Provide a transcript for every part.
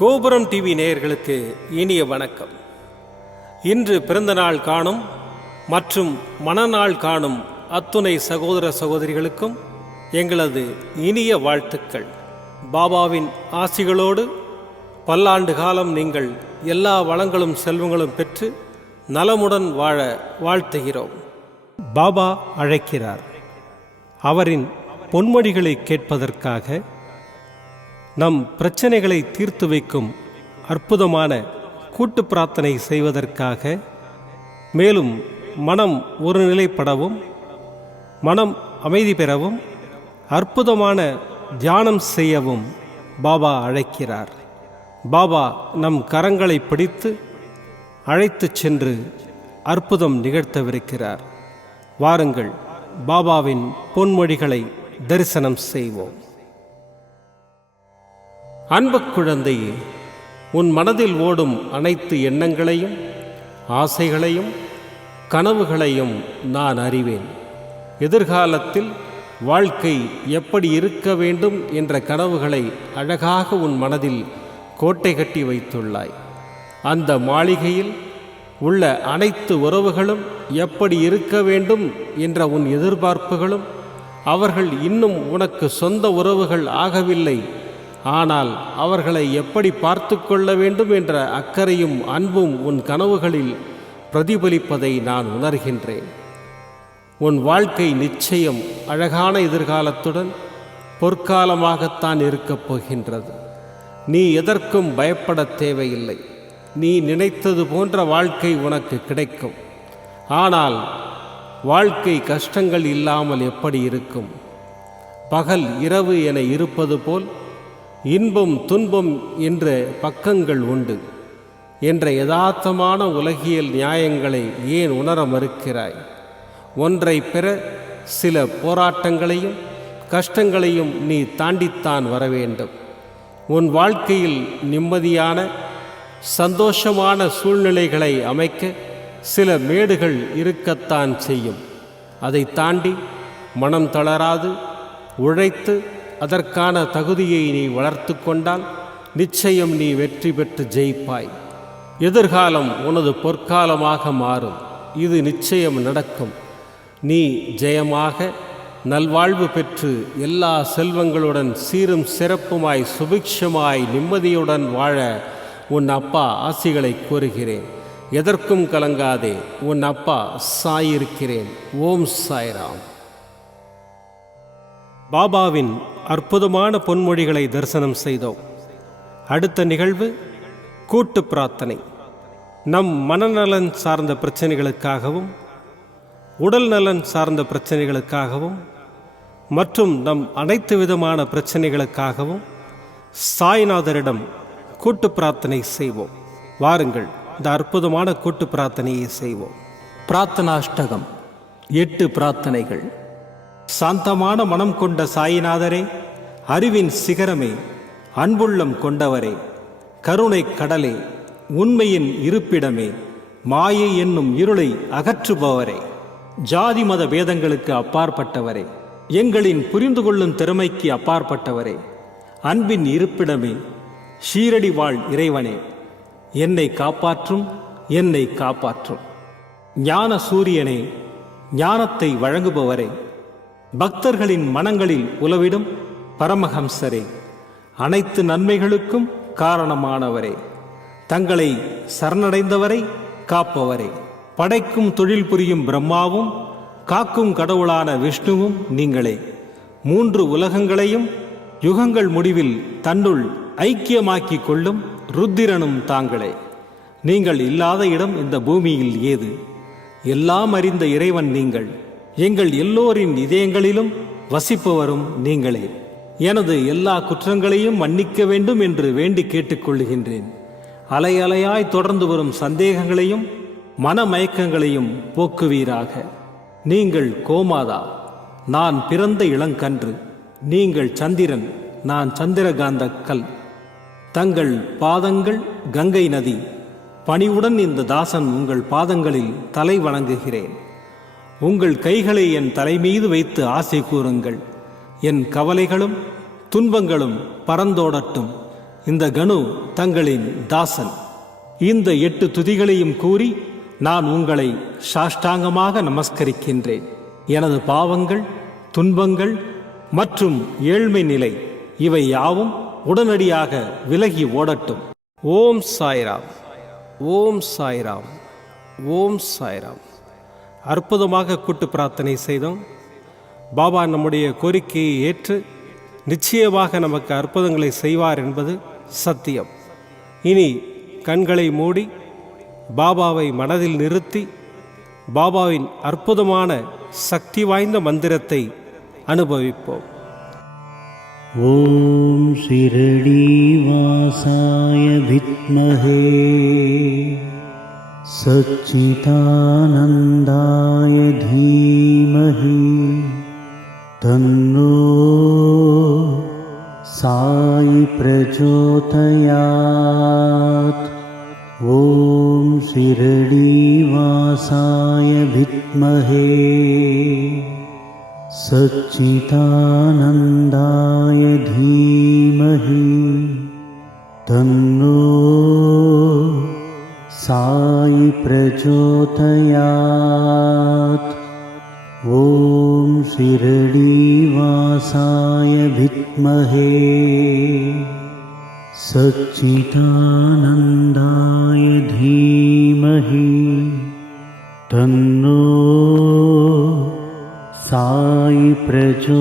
கோபுரம் டிவி நேயர்களுக்கு இனிய வணக்கம். இன்று பிறந்தநாள் காணும் மற்றும் மணநாள் காணும் அத்துணை சகோதர சகோதரிகளுக்கும் எங்களது இனிய வாழ்த்துக்கள். பாபாவின் ஆசிகளோடு பல்லாண்டு காலம் நீங்கள் எல்லா வளங்களும் செல்வங்களும் பெற்று நலமுடன் வாழ வாழ்த்துகிறோம். பாபா அழைக்கிறார். அவரின் பொன்மொழிகளை கேட்பதற்காக, நம் பிரச்சனைகளை தீர்த்து வைக்கும் அற்புதமான கூட்டு பிரார்த்தனை செய்வதற்காக, மேலும் மனம் ஒருநிலைப்படவும் மனம் அமைதி பெறவும் அற்புதமான தியானம் செய்யவும் பாபா அழைக்கிறார். பாபா நம் கரங்களை பிடித்து அழைத்துச் சென்று அற்புதம் நிகழ்த்தவிருக்கிறார். வாருங்கள், பாபாவின் பொன்மொழிகளை தரிசனம் செய்வோம். அன்பு குழந்தையே, உன் மனதில் ஓடும் அனைத்து எண்ணங்களையும் ஆசைகளையும் கனவுகளையும் நான் அறிவேன். எதிர்காலத்தில் வாழ்க்கை எப்படி இருக்க வேண்டும் என்ற கனவுகளை அழகாக உன் மனதில் கோட்டை கட்டி வைத்துள்ளாய். அந்த மாளிகையில் உள்ள அனைத்து உறவுகளும் எப்படி இருக்க வேண்டும் என்ற உன் எதிர்பார்ப்புகளும், அவர்கள் இன்னும் உனக்கு சொந்த உறவுகள் ஆகவில்லை, ஆனால் அவர்களை எப்படி பார்த்து கொள்ள வேண்டும் என்ற அக்கறையும் அன்பும் உன் கனவுகளில் பிரதிபலிப்பதை நான் உணர்கின்றேன். உன் வாழ்க்கை நிச்சயம் அழகான எதிர்காலத்துடன் பொற்காலமாகத்தான் இருக்கப் போகின்றது. நீ எதற்கும் பயப்பட தேவையில்லை. நீ நினைத்தது போன்ற வாழ்க்கை உனக்கு கிடைக்கும். ஆனால் வாழ்க்கை கஷ்டங்கள் இல்லாமல் எப்படி இருக்கும்? பகல் இரவு என இருப்பது போல் இன்பம் துன்பம் என்ற பக்கங்கள் உண்டு என்ற யதார்த்தமான உலகியல் நியாயங்களை ஏன் உணர மறுக்கிறாய்? ஒன்றை பெற சில போராட்டங்களையும் கஷ்டங்களையும் நீ தாண்டித்தான் வர வேண்டும். உன் வாழ்க்கையில் நிம்மதியான சந்தோஷமான சூழ்நிலைகளை அமைக்க சில மேடுகள் இருக்கத்தான் செய்யும். அதை தாண்டி மனம் தளராது உழைத்து அதற்கான தகுதியை நீ வளர்த்து கொண்டால் நிச்சயம் நீ வெற்றி பெற்று ஜெயிப்பாய். எதிர்காலம் உனது பொற்காலமாக மாறும். இது நிச்சயம் நடக்கும். நீ ஜெயமாக நல்வாழ்வு பெற்று எல்லா செல்வங்களுடன் சீரும் சிறப்புமாய் சுபிக்ஷமாய் நிம்மதியுடன் வாழ உன் அப்பா ஆசிகளை கூறுகிறேன். எதற்கும் கலங்காதே. உன் அப்பா சாயிருக்கிறேன். ஓம் சாய்ராம். பாபாவின் அற்புதமான பொன்மொழிகளை தரிசனம் செய்தோம். அடுத்த நிகழ்வு கூட்டு பிரார்த்தனை. நம் மனநலன் சார்ந்த பிரச்சனைகளுக்காகவும் உடல் நலன் சார்ந்த பிரச்சனைகளுக்காகவும் மற்றும் நம் அனைத்து விதமான பிரச்சனைகளுக்காகவும் சாய்நாதரிடம் கூட்டு பிரார்த்தனை செய்வோம். வாருங்கள், இந்த அற்புதமான கூட்டு பிரார்த்தனையை செய்வோம். பிரார்த்தனாஷ்டகம். 8 பிரார்த்தனைகள். சாந்தமான மனம் கொண்ட சாயிநாதரே, அறிவின் சிகரமே, அன்புள்ளம் கொண்டவரே, கருணை கடலே, உண்மையின் இருப்பிடமே, மாயை என்னும் இருளை அகற்றுபவரே, ஜாதி மத பேதங்களுக்கு அப்பாற்பட்டவரே, எங்களின் புரிந்து கொள்ளும் திறமைக்கு அப்பாற்பட்டவரே, அன்பின் இருப்பிடமே, ஷீரடி வாழ் இறைவனே, என்னை காப்பாற்றும், என்னை காப்பாற்றும். ஞான சூரியனே, ஞானத்தை வழங்குபவரே, பக்தர்களின் மனங்களில் உலவிடும் பரமஹம்சரே, அனைத்து நன்மைகளுக்கும் காரணமானவரே, தங்களை சரணடைந்தவரை காப்பவரே, படைக்கும் தொழில் புரியும் பிரம்மாவும் காக்கும் கடவுளான விஷ்ணுவும் நீங்களே, 3 உலகங்களையும் யுகங்கள் முடிவில் தன்னுள் ஐக்கியமாக்கிக் கொள்ளும் ருத்திரனும் தாங்களே. நீங்கள் இல்லாத இடம் இந்த பூமியில் ஏது? எல்லாம் அறிந்த இறைவன் நீங்கள். எங்கள் எல்லோரின் இதயங்களிலும் வசிப்பவரும் நீங்களே. எனது எல்லா குற்றங்களையும் மன்னிக்க வேண்டும் என்று வேண்டி கேட்டுக்கொள்கின்றேன். அலை அலையாய் தொடர்ந்து வரும் சந்தேகங்களையும் மனமயக்கங்களையும் போக்குவீராக. நீங்கள் கோமாதா, நான் பிறந்த இளங்கன்று. நீங்கள் சந்திரன், நான் சந்திரகாந்த கல். தங்கள் பாதங்கள் கங்கை நதி. பணிவுடன் இந்த தாசன் உங்கள் பாதங்களில் தலை வணங்குகிறேன். உங்கள் கைகளை என் தலைமீது வைத்து ஆசை கூறுங்கள். என் கவலைகளும் துன்பங்களும் பறந்தோடட்டும். இந்த கணு தங்களின் தாசன். இந்த 8 துதிகளையும் கூறி நான் உங்களை சாஷ்டாங்கமாக நமஸ்கரிக்கின்றேன். எனது பாவங்கள், துன்பங்கள் மற்றும் ஏழ்மை நிலை இவை யாவும் உடனடியாக விலகி ஓடட்டும். ஓம் சாய்ராம், ஓம் சாய்ராம், ஓம் சாய்ராம். அற்புதமாக கூட்டு பிரார்த்தனை செய்தோம். பாபா நம்முடைய கோரிக்கையை ஏற்று நிச்சயமாக நமக்கு அற்புதங்களை செய்வார் என்பது சத்தியம். இனி கண்களை மூடி பாபாவை மனதில் நிறுத்தி பாபாவின் அற்புதமான சக்தி வாய்ந்த மந்திரத்தை அனுபவிப்போம். ஓம் ஷிரடி வாசாய வித்மஹே சச்சிதானந்தாய தீமஹி தன்னோ சாயி பிரச்சோதயாத். ஓம் ஷிரடி வாசாய வித்மஹே சச்சிதானந்தாய தீமஹி தன்னோ சாயி பிரச்சோதயாத். ஓம் ஷிரடி வாசாய வித்மஹே சச்சிதானந்தாய தீமஹி தன்னோ சாயி பிரச்சோதயாத்.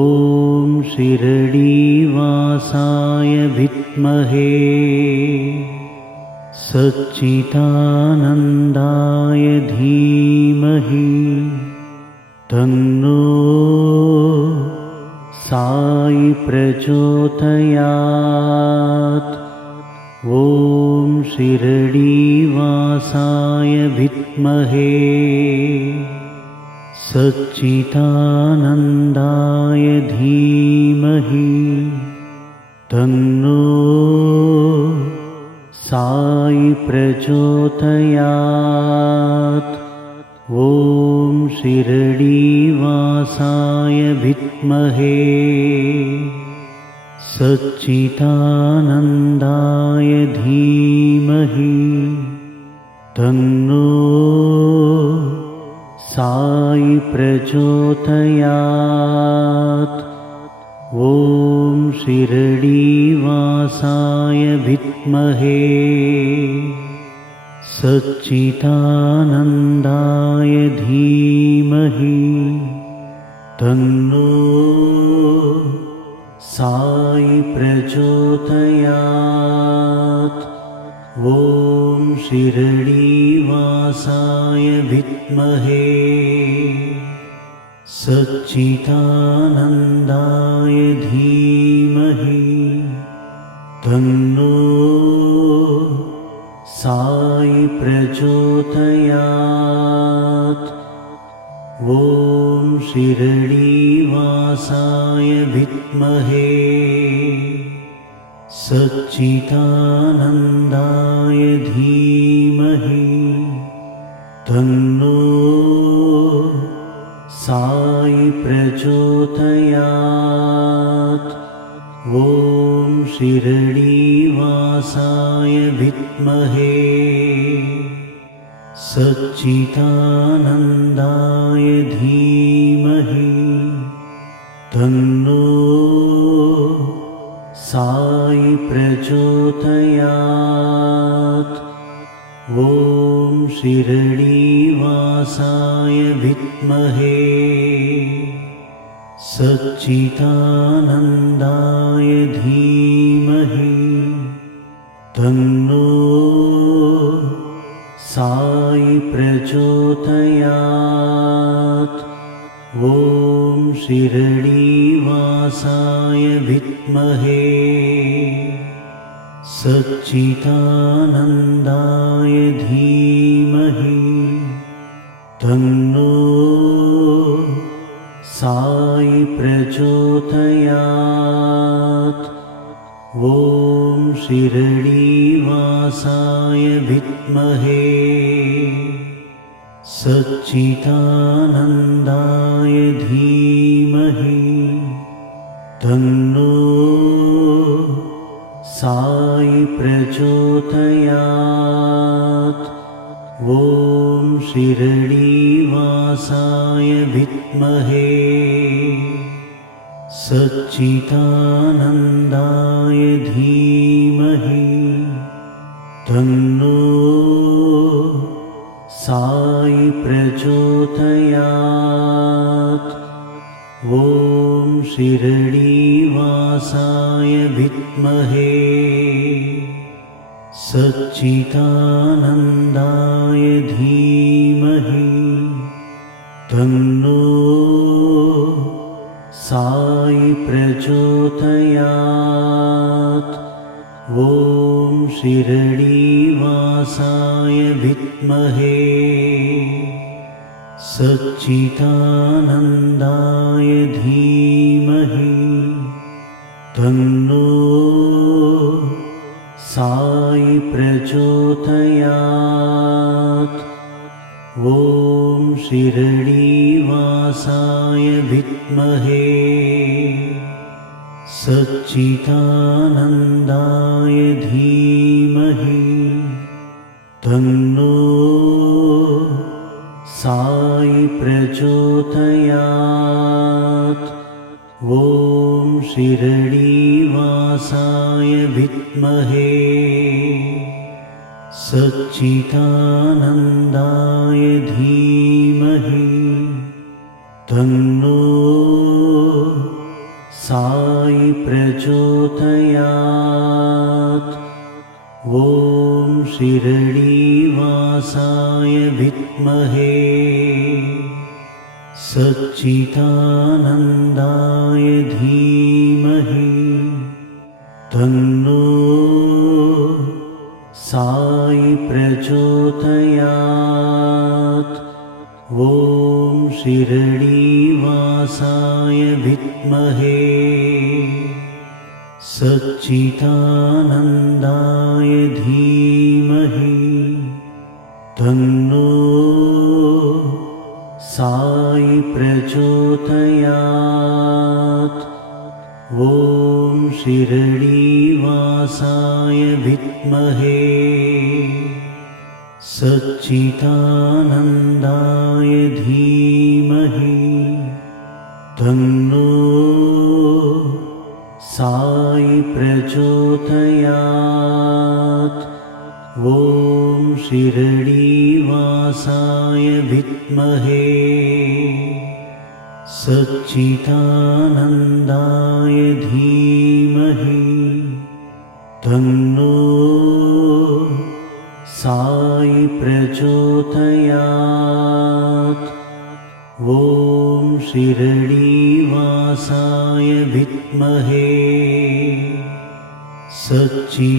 ஓம் ஷிரடி வாசாய வித்மஹே சச்சிதானந்தாய தீமஹி தன்னோ சாயி பிரச்சோதயாத். ஓம் ஷிரடி வாசாய வித்மஹே சச்சிதானந்தாய தீமஹி தன்னோ சாயி பிரச்சோதயாத். ஓம் ஷிரடி வாசாய வித்மஹே சச்சிதானந்தாய தீமஹி தன்னோ சாயி பிரச்சோதயாத். ஓம் ஷிரடி வாசாய வித்மஹே சச்சிதானந்தாய தீமஹி தன்னோ சாயி பிரச்சோதயாத். ஓம் ஷிரடி வாசாய வித்மஹே சச்சிதானந்தாய தீமஹி தன்னோ சாயி பிரச்சோதயாத். ஓம் ஷிரடி வாசாய வித்மஹே சச்சிதானந்தாய தீமஹி தன்னோ சாயி பிரச்சோதயாத். ஓம் ஷிரடி வாசாய வித்மஹே சச்சிதானந்தாய தீமஹி தன்னோ சாயி பிரச்சோதயாத். ஓம் ஷிரடி வாசாய வித்மஹே சச்சிதானந்தாய தீமஹி தன்னோ சாயி பிரச்சோதயாத். ஓம் ஷிரடி வாசாய வித்மஹே சச்சிதானந்தாய தீமஹி தன்னோ சாயி பிரச்சோதயாத். ஓம் ஷிரடி வாசாய வித்மஹே சச்சிதானந்தாய தீமஹி தன்னோ साई प्रचोदयात्। ॐ शिरडीवासाय विद्महे सच्चिदानन्दाय धीमहि तन्नो साई प्रचोदयात्। ॐ शिरडीवासाय विद्महे सच्चिदानन्दाय धीमहि तन्नो साई प्रचोदयात्। ॐ शिरडीवासाय विद्महे सच्चिदानन्दाय धीमहि तन्नो साई प्रचोदयात्। ॐ शिरडीवासाय विद्महे सच्चिदानन्दाय धीमहि तन्नो साई प्रचोदयात्। ॐ शिरडीवासाय विद्महे सच्चिदानन्दाय धीमहि तन्नो साई प्रचोदयात्। ॐ शिरडीवासाय विद्महे सच्चिदानन्दाय धीमहि तन्नो साई प्रचोदयात्। ॐ शिरडीवासाय विद्महे सच्चिदानन्दाय धीमहि तन्नो साई प्रचोदयात्। ॐ शिरडीवासाय विद्महे सच्चिदानन्दाय धीमहि तन्नो साई प्रचोदयात्। ॐ शिरडीवासाय विद्महे सच्चिदानन्दाय धीमहि तन्नो साई प्रचोदयात्। ॐ शिरडीवासाय विद्महे सच्चिदानन्दाय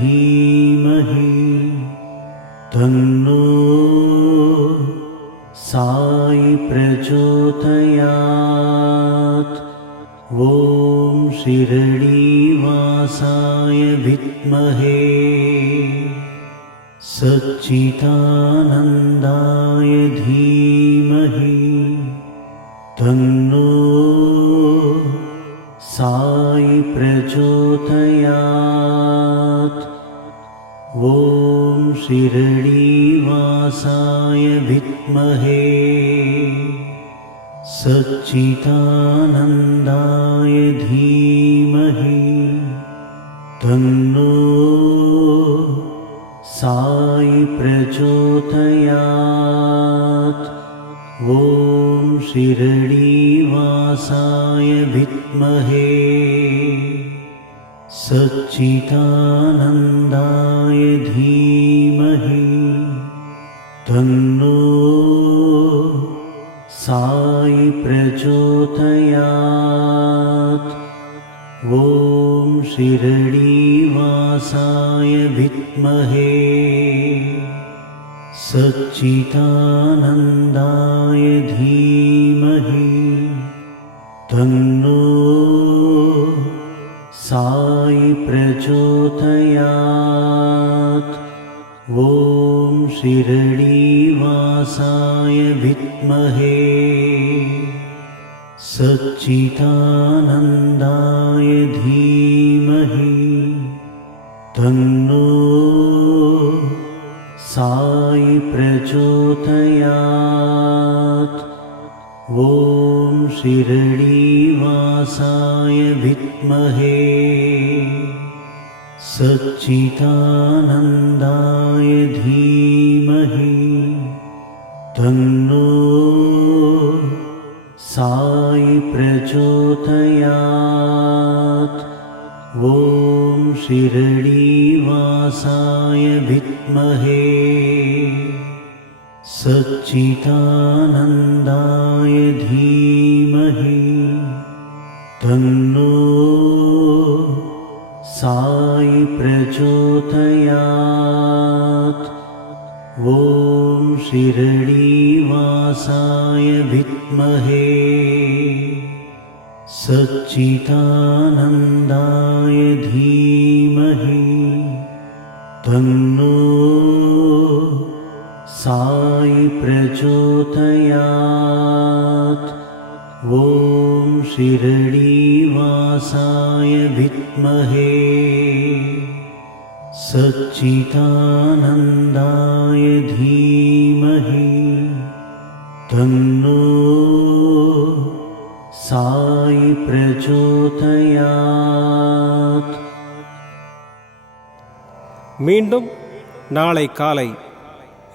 धीमहि तन्नो साई प्रचोदयात्। ॐ शिरडीवासाय विद्महे सच्चिदानन्दाय धीमहि तन्नो साई प्रचोदयात्। ॐ शिरडीवासाय विद्महे सच्चिदानन्दाय धीमहि तन्नो साई प्रचोदयात्। ॐ शिरडीवासाय विद्महे सच्चिदानन्दाय धीमहि तन्नो साई प्रचोदयात्। ॐ शिरडीवासाय विद्महे सच्चिदानन्दाय धीमहि तन्नो साई प्रचोदयात्। ॐ शिरडीवासाय विद्महे सच्चिदानन्दाय धीमहि साई प्रचोदयात्। ॐ शिरडीवासाय विद्महे सच्चिदानन्दाय धीमहि तन्नो साई प्रचोदयात्। ॐ शिरडीवासाय विद्महे सच्चिदानन्दाय धीमहि तन्नो साई प्रचोदयात्। ॐ शिरडीवासाय विद्महे सच्चिदानन्दाय धीमहि तन्नो साई प्रचोदयात्। ॐ शिरडीवासाय विद्महे सच्चिदानन्दाय धीमहि तन्नो साई प्रचोदयात्। மீண்டும் நாளை காலை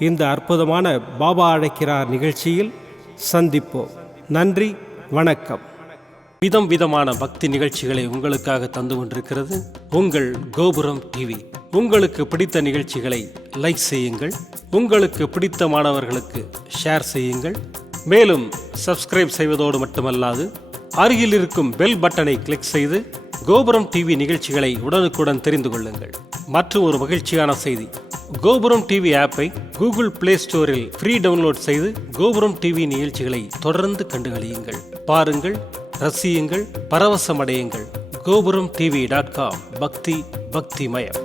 இந்த அற்புதமான பாபா அழைக்கிறார் நிகழ்ச்சியில் சந்திப்போம். நன்றி, வணக்கம். விதம் விதமான பக்தி நிகழ்ச்சிகளை உங்களுக்காக தந்து கொண்டிருக்கிறது உங்கள் கோபுரம் டிவி. உங்களுக்கு பிடித்த நிகழ்ச்சிகளை லைக் செய்யுங்கள், உங்களுக்கு பிடித்த மாணவர்களுக்கு ஷேர் செய்யுங்கள். மேலும் சப்ஸ்கிரைப் செய்வதோடு மட்டுமல்லாது அருகில் இருக்கும் பெல் பட்டனை கிளிக் செய்து கோபுரம் டிவி நிகழ்ச்சிகளை உடனுக்குடன் தெரிந்து கொள்ளுங்கள். மற்றும் ஒரு மகிழ்ச்சியான செய்தி, கோபுரம் டிவி ஆப்பை கூகுள் பிளே ஸ்டோரில் ஃப்ரீ டவுன்லோட் செய்து கோபுரம் டிவி நிகழ்ச்சிகளை தொடர்ந்து கண்டுகளியுங்கள், பாருங்கள், ரசியுங்கள், பரவசமடையுங்கள். gopuramtv.com பக்தி பக்திமயம்.